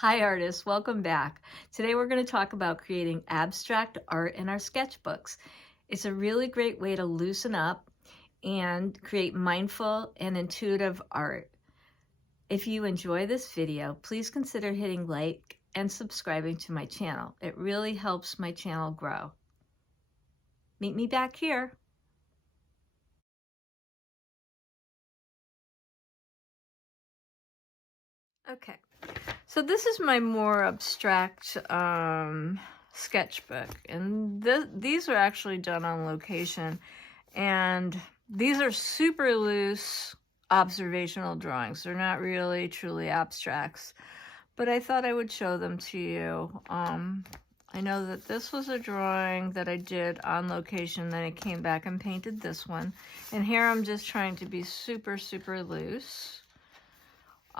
Hi artists, welcome back. Today we're going to talk about creating abstract art in our sketchbooks. It's a really great way to loosen up and create mindful and intuitive art. If you enjoy this video, please consider hitting like and subscribing to my channel. It really helps my channel grow. Meet me back here. Okay. So this is my more abstract sketchbook, and these are actually done on location, and these are super loose observational drawings. They're not really truly abstracts, but I thought I would show them to you. I know that this was a drawing that I did on location, then I came back and painted this one, and here I'm just trying to be super loose.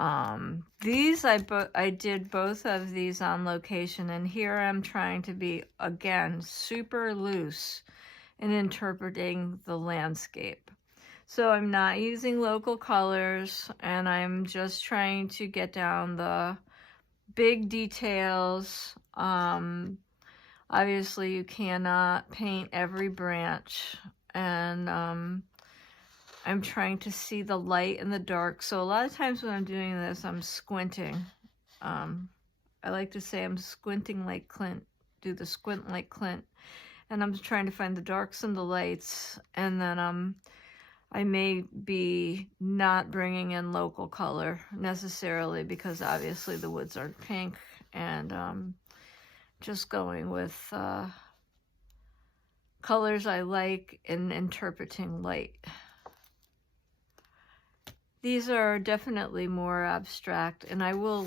I did both of these on location, and here I'm trying to be, again, super loose in interpreting the landscape. So I'm not using local colors, and I'm just trying to get down the big details. Obviously you cannot paint every branch, and I'm trying to see the light and the dark. So a lot of times when I'm doing this, I'm squinting. I like to say I'm squinting like Clint, do the squint like Clint. And I'm trying to find the darks and the lights. And then I may be not bringing in local color necessarily, because obviously the woods are pink, and just going with colors I like and interpreting light. These are definitely more abstract, and I will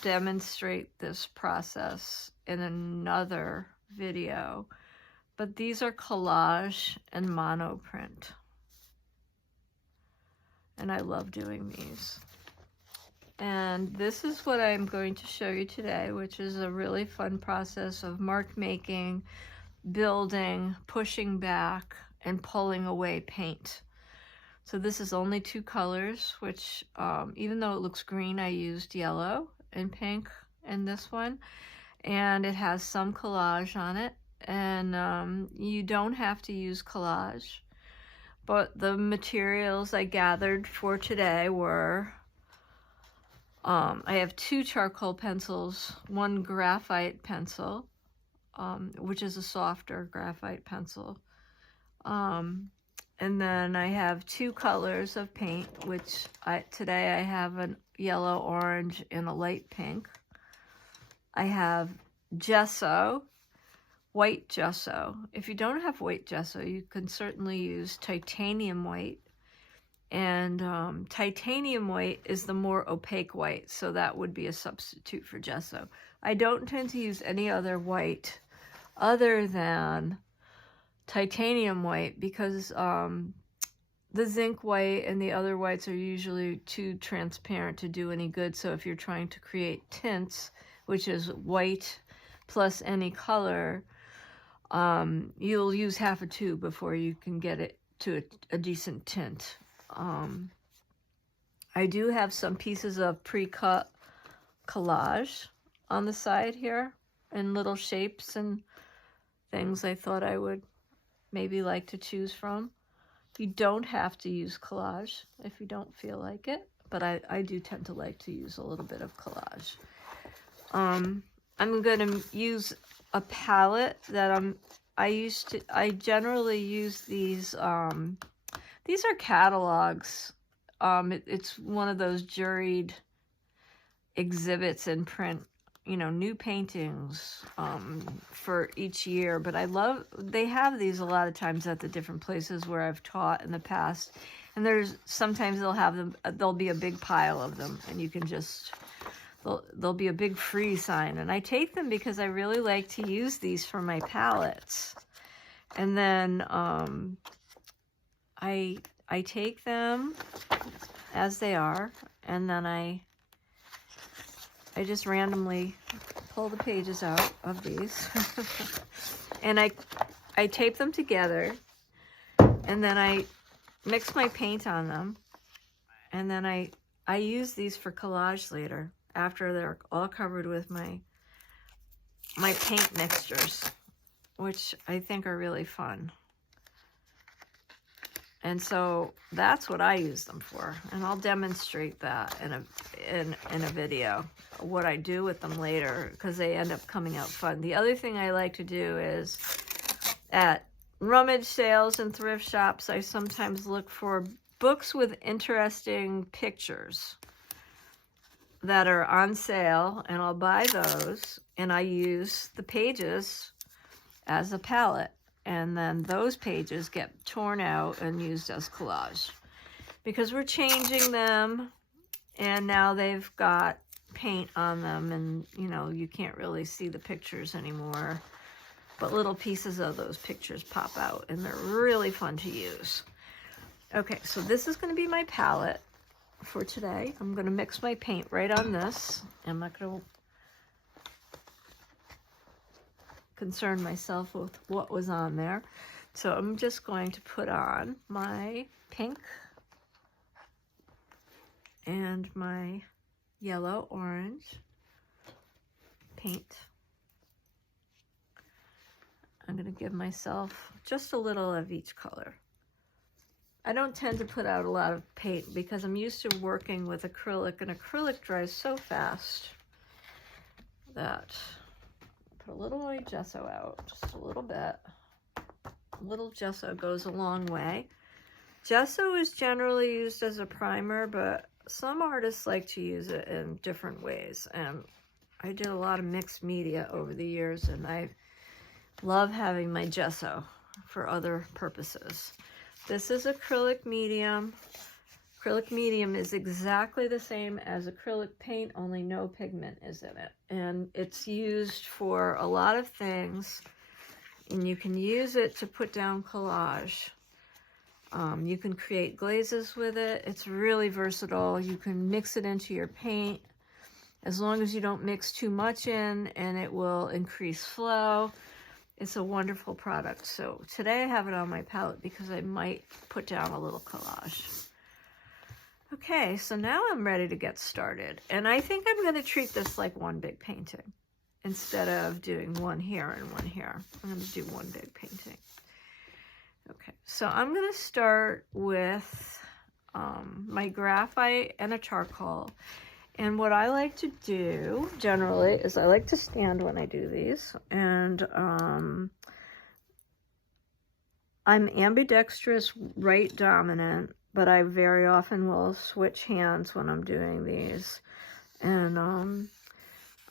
demonstrate this process in another video, but these are collage and monoprint, and I love doing these. And this is what I'm going to show you today, which is a really fun process of mark making, building, pushing back, and pulling away paint. So this is only 2 colors, which even though it looks green, I used yellow and pink in this one. And it has some collage on it. And you don't have to use collage. But the materials I gathered for today were, I have 2 charcoal pencils, 1 graphite pencil, which is a softer graphite pencil. And then I have 2 colors of paint, which today I have a yellow, orange, and a light pink. I have gesso, white gesso. If you don't have white gesso, you can certainly use titanium white. And titanium white is the more opaque white, so that would be a substitute for gesso. I don't tend to use any other white other than titanium white, because the zinc white and the other whites are usually too transparent to do any good. So if you're trying to create tints, which is white plus any color, you'll use half a tube before you can get it to a decent tint. I do have some pieces of pre-cut collage on the side here in little shapes and things I thought I would maybe like to choose from. You don't have to use collage if you don't feel like it, but I do tend to like to use a little bit of collage. I'm going to use a palette that I generally use these are catalogs. It's one of those juried exhibits in print, you know, new paintings for each year. But they have these a lot of times at the different places where I've taught in the past, and sometimes there'll be a big pile of them, and you can just, there'll be a big free sign, and I take them because I really like to use these for my palettes. And then I take them as they are, and then I just randomly pull the pages out of these and I tape them together, and then I mix my paint on them, and then I use these for collage later. after they're all covered with my paint mixtures, which I think are really fun. And so that's what I use them for, and I'll demonstrate that in a video, what I do with them later, because they end up coming out fun. The other thing I like to do is at rummage sales and thrift shops, I sometimes look for books with interesting pictures that are on sale, and I'll buy those, and I use the pages as a palette. And then those pages get torn out and used as collage, because we're changing them, and now they've got paint on them, and you know, you can't really see the pictures anymore, but little pieces of those pictures pop out, and they're really fun to use. Okay, so this is going to be my palette for today. I'm going to mix my paint right on this. I'm not going to concern myself with what was on there. So I'm just going to put on my pink and my yellow orange paint. I'm going to give myself just a little of each color. I don't tend to put out a lot of paint because I'm used to working with acrylic, and acrylic dries so fast that put a little more gesso out, just a little bit. A little gesso goes a long way. Gesso is generally used as a primer, but some artists like to use it in different ways. And I did a lot of mixed media over the years, and I love having my gesso for other purposes. This is acrylic medium. Acrylic medium is exactly the same as acrylic paint, only no pigment is in it. And it's used for a lot of things, and you can use it to put down collage. You can create glazes with it. It's really versatile. You can mix it into your paint as long as you don't mix too much in, and it will increase flow. It's a wonderful product. So today I have it on my palette because I might put down a little collage. Okay, so now I'm ready to get started. And I think I'm going to treat this like one big painting instead of doing one here and one here. I'm going to do one big painting. Okay, so I'm going to start with my graphite and a charcoal. And what I like to do generally is I like to stand when I do these. And I'm ambidextrous right dominant, but I very often will switch hands when I'm doing these. And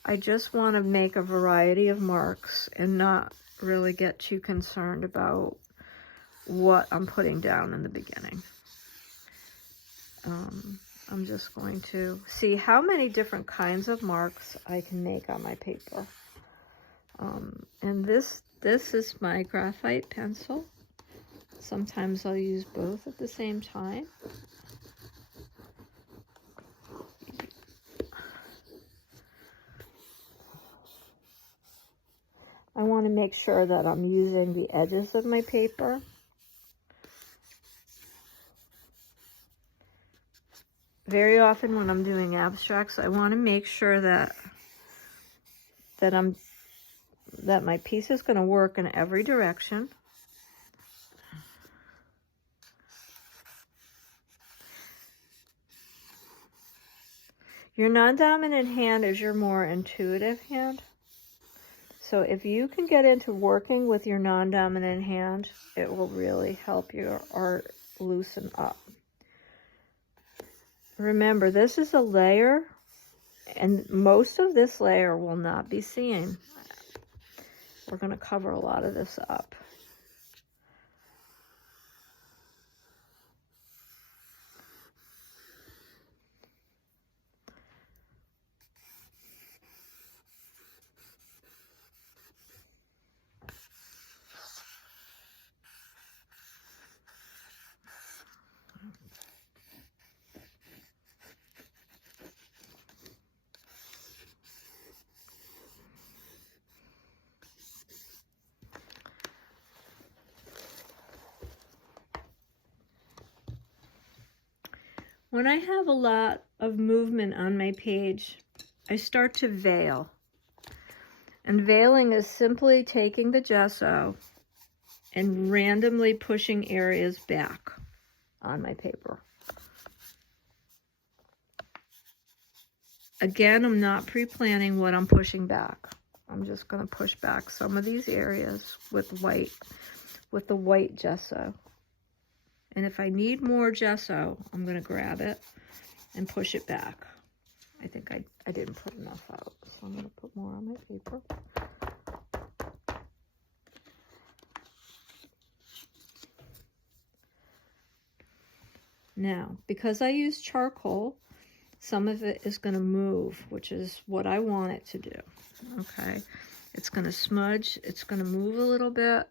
I just want to make a variety of marks and not really get too concerned about what I'm putting down in the beginning. I'm just going to see how many different kinds of marks I can make on my paper. And this is my graphite pencil. Sometimes I'll use both at the same time. I want to make sure that I'm using the edges of my paper. Very often when I'm doing abstracts, I want to make sure that my piece is going to work in every direction. Your non-dominant hand is your more intuitive hand. So if you can get into working with your non-dominant hand, it will really help your art loosen up. Remember, this is a layer, and most of this layer will not be seen. We're going to cover a lot of this up. When I have a lot of movement on my page, I start to veil. And veiling is simply taking the gesso and randomly pushing areas back on my paper. Again, I'm not pre-planning what I'm pushing back. I'm just going to push back some of these areas with the white gesso. And if I need more gesso, I'm going to grab it and push it back. I think I didn't put enough out, so I'm going to put more on my paper. Now, because I use charcoal, some of it is going to move, which is what I want it to do. Okay, it's going to smudge, it's going to move a little bit.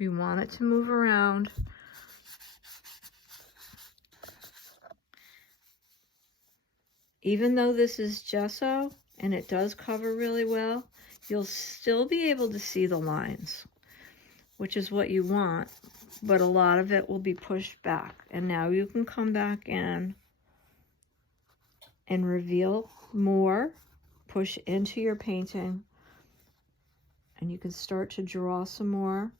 We want it to move around. Even though this is gesso and it does cover really well, you'll still be able to see the lines, which is what you want, but a lot of it will be pushed back. And now you can come back in and reveal more, push into your painting, and you can start to draw some more.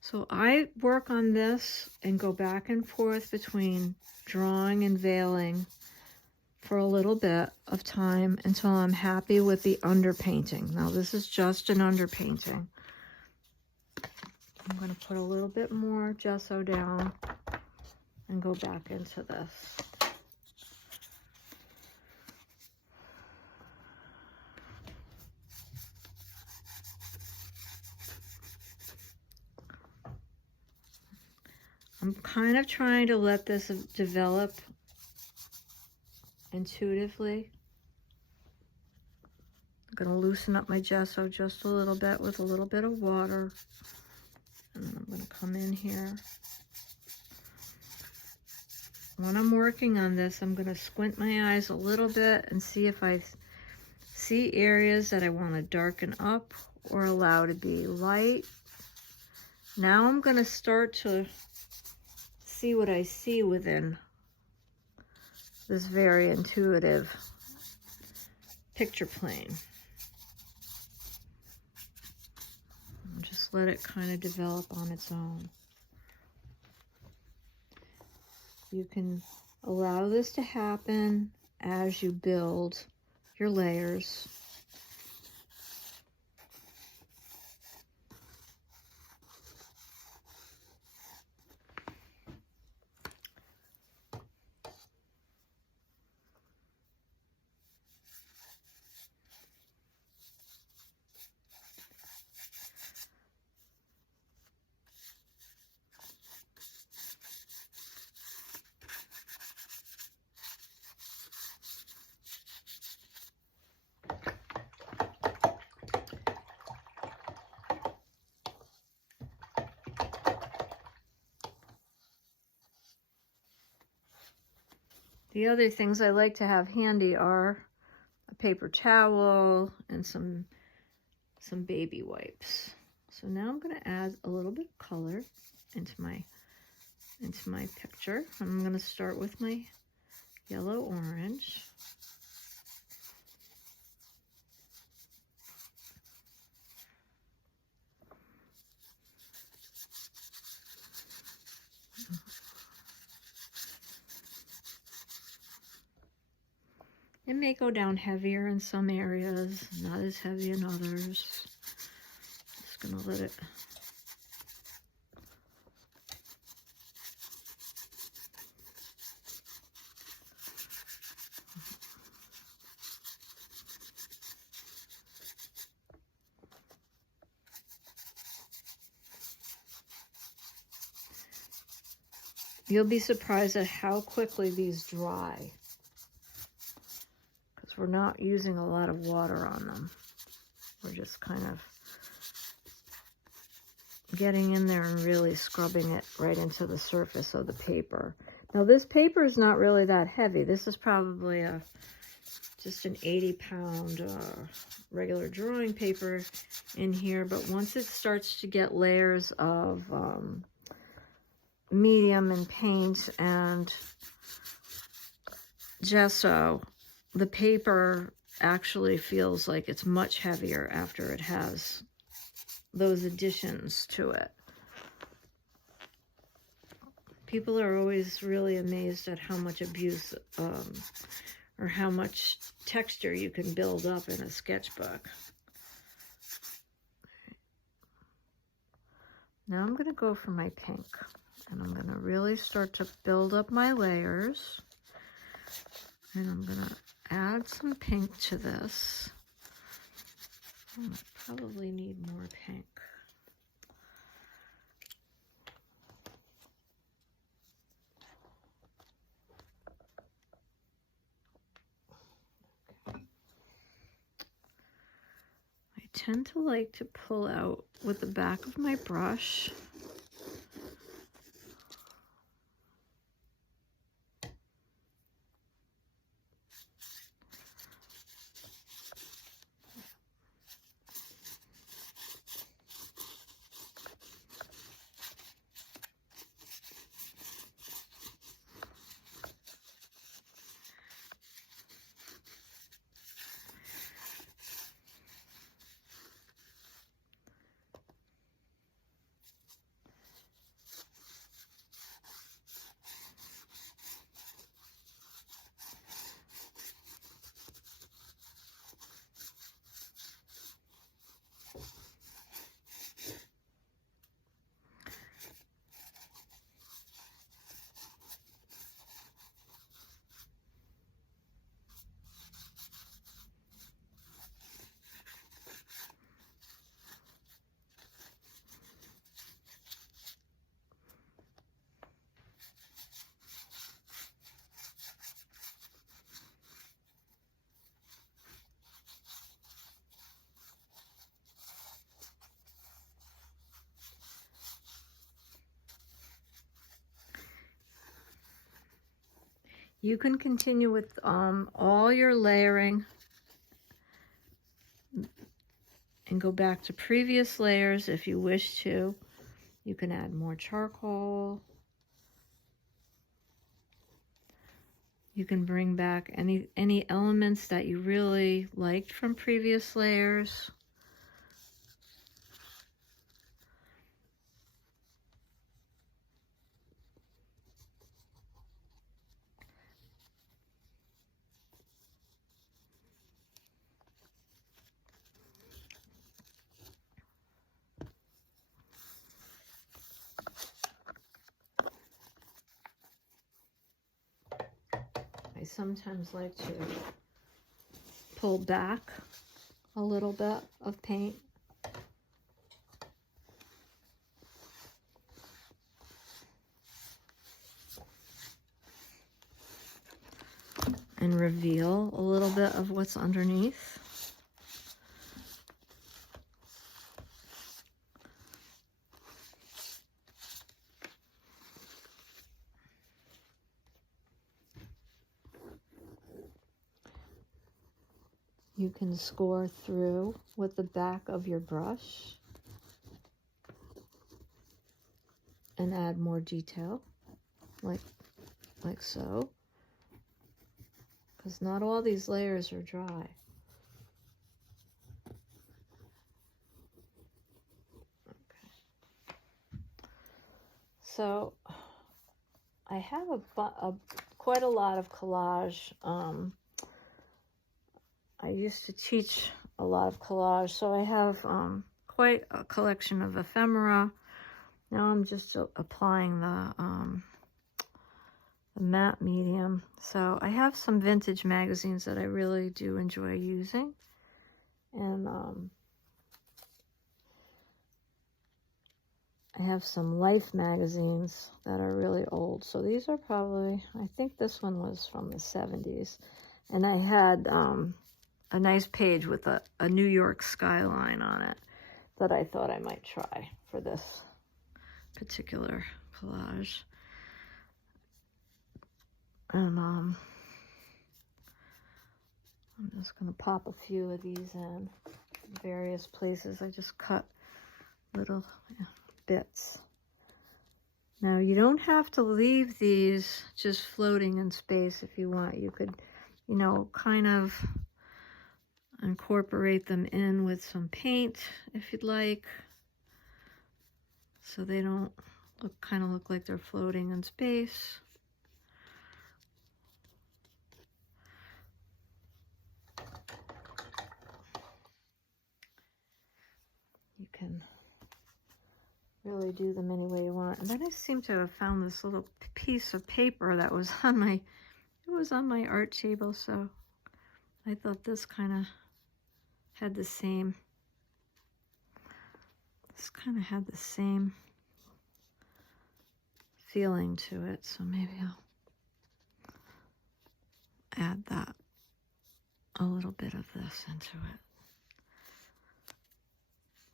So I work on this and go back and forth between drawing and veiling for a little bit of time until I'm happy with the underpainting. Now this is just an underpainting. I'm going to put a little bit more gesso down and go back into this. I'm kind of trying to let this develop intuitively. I'm going to loosen up my gesso just a little bit with a little bit of water. And I'm going to come in here. When I'm working on this, I'm going to squint my eyes a little bit and see if I see areas that I want to darken up or allow to be light. Now I'm going to start to see what I see within this very intuitive picture plane. And just let it kind of develop on its own. You can allow this to happen as you build your layers. The other things I like to have handy are a paper towel and some baby wipes. So now I'm going to add a little bit of color into my picture. I'm going to start with my yellow orange. It may go down heavier in some areas, not as heavy in others. Just gonna let it. You'll be surprised at how quickly these dry, because we're not using a lot of water on them. We're just kind of getting in there and really scrubbing it right into the surface of the paper. Now this paper is not really that heavy. This is probably just an 80-pound regular drawing paper in here, but once it starts to get layers of medium and paint and gesso, the paper actually feels like it's much heavier after it has those additions to it. People are always really amazed at how much abuse or how much texture you can build up in a sketchbook. Now I'm going to go for my pink. And I'm going to really start to build up my layers. And I'm going to add some pink to this. I probably need more pink. I tend to like to pull out with the back of my brush. You can continue with all your layering and go back to previous layers if you wish to. You can add more charcoal. You can bring back any elements that you really liked from previous layers. I sometimes like to pull back a little bit of paint. And reveal a little bit of what's underneath. You can score through with the back of your brush and add more detail, like so, because not all these layers are dry. Okay. So I have quite a lot of collage used to teach a lot of collage, so I have quite a collection of ephemera. Now I'm just applying the matte medium. So I have some vintage magazines that I really do enjoy using. And I have some Life magazines that are really old. So these are probably, I think this one was from the 70s. And I had a nice page with a New York skyline on it that I thought I might try for this particular collage. And I'm just going to pop a few of these in various places. I just cut little bits. Now you don't have to leave these just floating in space if you want. You could, you know, kind of incorporate them in with some paint if you'd like, so they don't look like they're floating in space. You can really do them any way you want. And then I seem to have found this little piece of paper that was on my, it was on my art table, so I thought this kind of had the same, feeling to it, so maybe I'll add that, a little bit of this into it.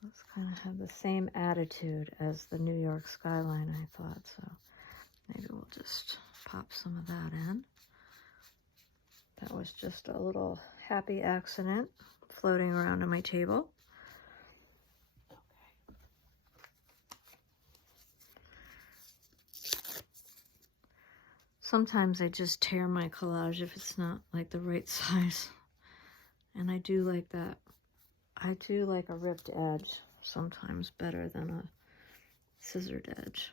Let's kind of have the same attitude as the New York skyline, I thought, so maybe we'll just pop some of that in. That was just a little happy accident floating around on my table. Sometimes I just tear my collage if it's not like the right size. And I do like that. I do like a ripped edge sometimes better than a scissored edge.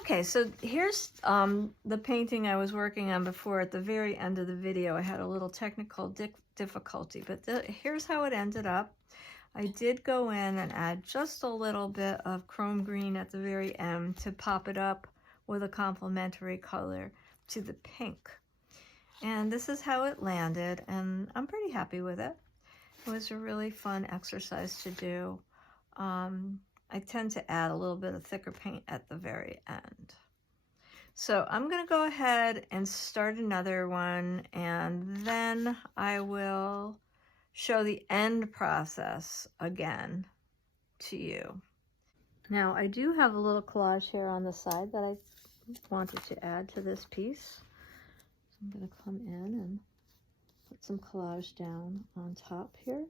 Okay, so here's the painting I was working on before. At the very end of the video, I had a little technical difficulty, but here's how it ended up. I did go in and add just a little bit of chrome green at the very end to pop it up with a complementary color to the pink. And this is how it landed, and I'm pretty happy with it. It was a really fun exercise to do. I tend to add a little bit of thicker paint at the very end. So I'm going to go ahead and start another one, and then I will show the end process again to you. Now I do have a little collage here on the side that I wanted to add to this piece. So I'm going to come in and put some collage down on top here.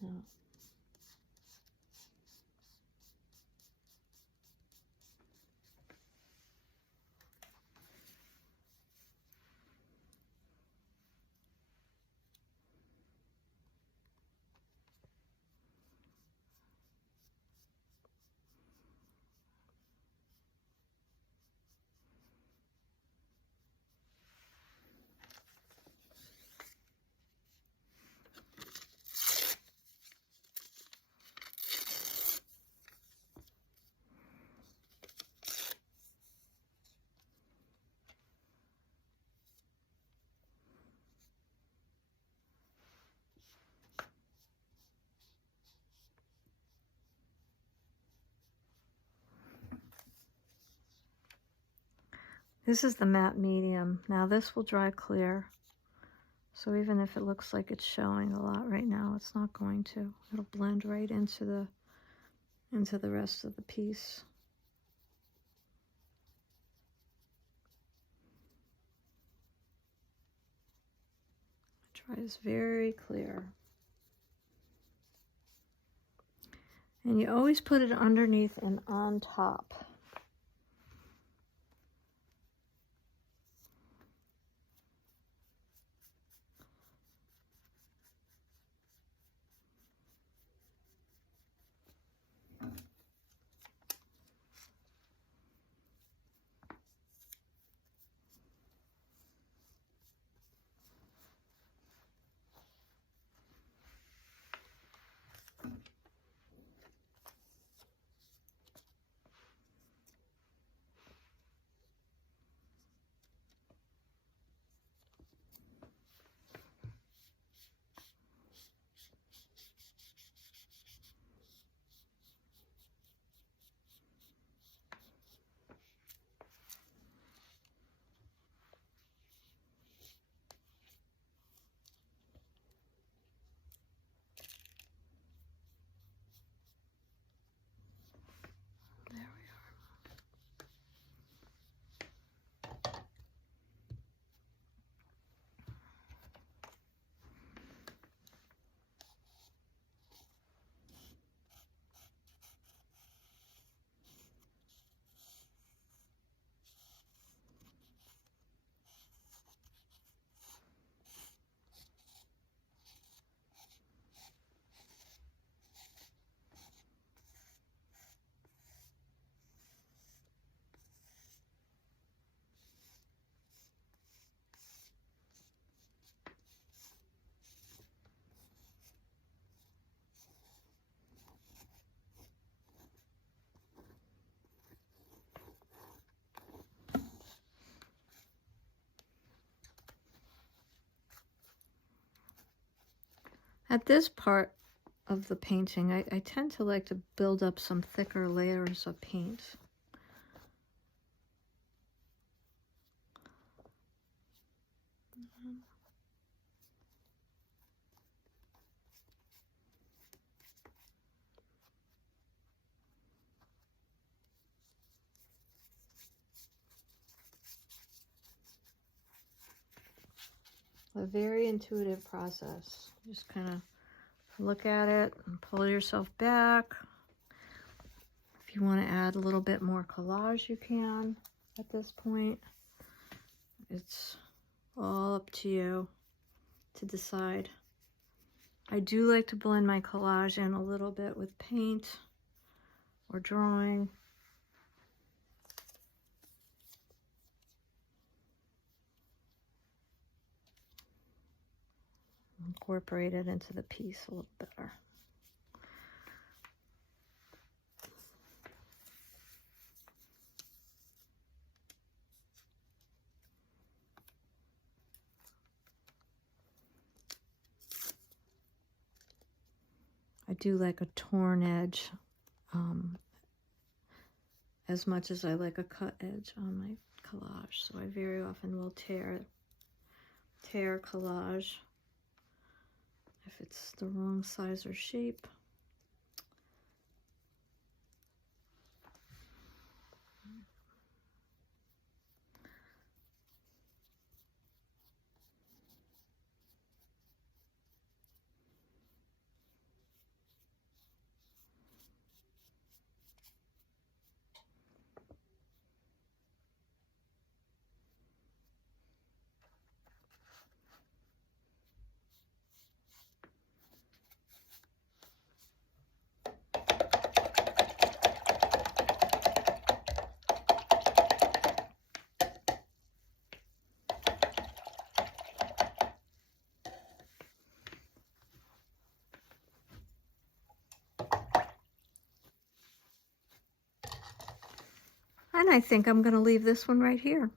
Now, this is the matte medium. Now this will dry clear. So even if it looks like it's showing a lot right now, it's not going to. It'll blend right into the rest of the piece. It dries very clear. And you always put it underneath and on top. At this part of the painting, I tend to like to build up some thicker layers of paint. A very intuitive process. Just kind of look at it and pull yourself back. If you want to add a little bit more collage, you can at this point. It's all up to you to decide. I do like to blend my collage in a little bit with paint or drawing. Incorporate it into the piece a little better. I do like a torn edge as much as I like a cut edge on my collage. So I very often will tear collage if it's the wrong size or shape. And I think I'm going to leave this one right here.